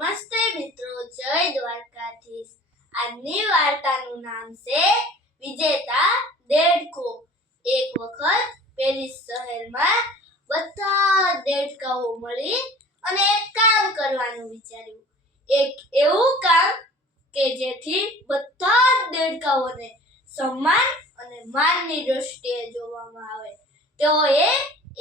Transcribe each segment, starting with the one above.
નમસ્તે મિત્રો, જય દ્વારકાધીશ. આજની વાર્તાનું નામ છે વિજેતા દેડકો. એક વખત પેરિસ શહેરમાં બધા દેડકાઓ મળી અને એક કામ કરવાનું વિચાર્યું. એક એવું કામ કે જેથી બધા દેડકાઓને સન્માન અને માનની દ્રષ્ટિએ જોવામાં આવે. તેઓએ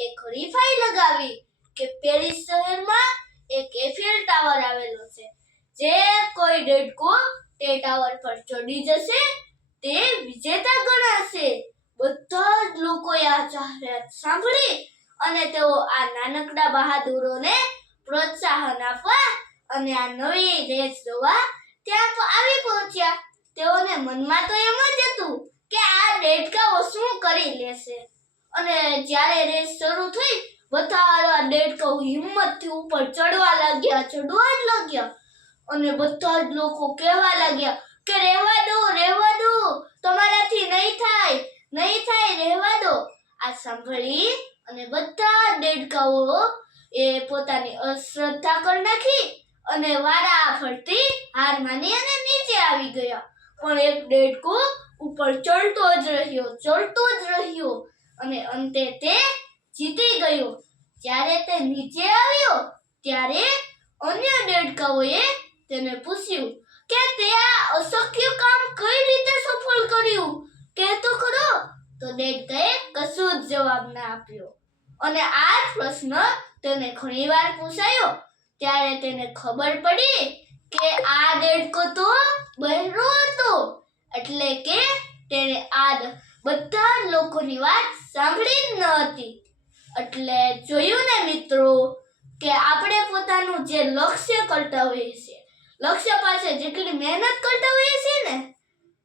એક હરીફાઈ લગાવી કે પેરિસ શહેરમાં એક એફિલ ટાવર આવેલો છે. જે કોઈ ડેડકો તે ટાવર પર ચડી જશે, તે વિજેતા ગણાશે. બધા જ લોકોએ આ જાહેરાત સાંભળી અને તેઓ આ નાનકડા બહાદુરોને પ્રોત્સાહન આપવા અને આ નવી રેસ જોવા ત્યાં આવી પહોંચ્યા. તેઓને મનમાં તો એમ જ હતું કે આ દેડકાઓ શું કરી લેશે. અને જ્યારે રેસ શરૂ થઈ બધા દેડકાઓ હિંમતથી ઉપર ચડવા લાગ્યા, ચડવા જ લાગ્યા. અને બધા જ લોકો કહેવા લાગ્યા કે, રહેવા દો રહેવા દો, તમારાથી નહીં થાય નહીં થાય, રહેવા દો. આ સાંભળી અને બધા દેડકાઓ એ પોતાની અશ્રદ્ધા કરી નાખી અને વારા ફરતી હાર માની અને નીચે આવી ગયા. પણ એક દેડકો ઉપર ચડતો જ રહ્યો, ચડતો જ રહ્યો. અને અંતે તે જીતી ગયો. જ્યારે તે નીચે આવ્યો, ત્યારે અન્ય દેડકાઓએ તેને પૂછ્યું કે તે આ અશક્ય કામ કઈ રીતે સફળ કર્યું? કે તો ખરો, તો દેડકાએ કશું જ જવાબ ના આપ્યો. અને આ પ્રશ્ન તેને ઘણીવાર પૂછાયો. ત્યારે તેને ખબર પડી કે આ દેડકો તો બહેરો હતો. એટલે કે તેણે આ બધા લોકોની વાત સાંભળી ન હતી. એટલે જોયું ને મિત્રો કે આપણે પોતાનું જે લક્ષ્ય કરતા હોઈએ છીએ, લક્ષ્ય પાસે જેટલી મહેનત કરતા હોઈએ છીએ ને,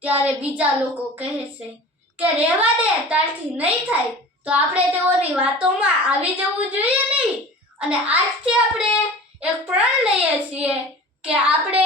ત્યારે બીજા લોકો કહે છે કે રહેવા દે તારથી નહીં થાય, તો આપણે તેઓની વાતોમાં આવી જવું જોઈએ નહીં. અને આજથી આપણે એક પ્રણ લઈએ છીએ કે આપણે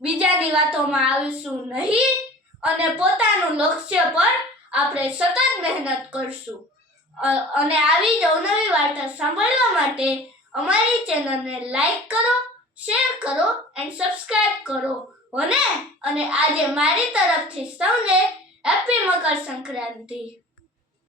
બીજાની વાતોમાં આવીશું નહીં અને પોતાનું લક્ષ્ય પર આપણે સતત મહેનત કરશું. અને આવી જ અવનવી વાર્તા સાંભળવા માટે અમારી ચેનલને લાઈક કરો, શેર કરો, એન્ડ સબસ્ક્રાઇબ કરો અને અને આજે મારી તરફથી સૌને હેપી મકર સંક્રાંતિ.